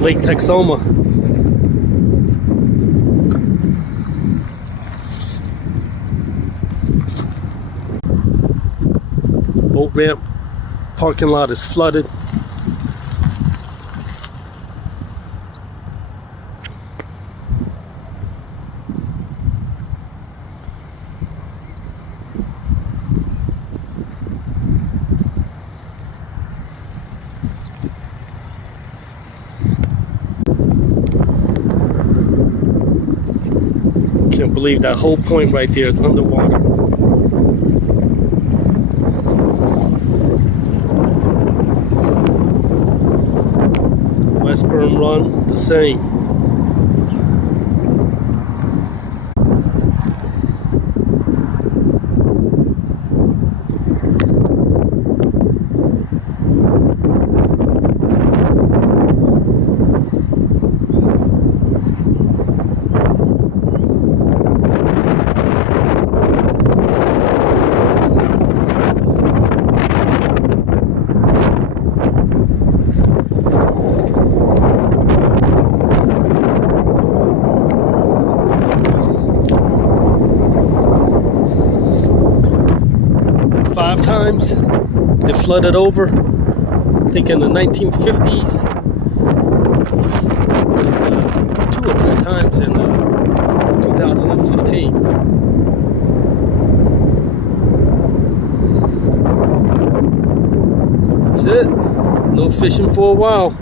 Lake Texoma. Boat ramp parking lot is flooded. Can't believe that whole point right there is underwater. Westburn Run, the same. Five times it flooded over, I think in the 1950s, 2 or 3 times in 2015. That's it. No fishing for a while.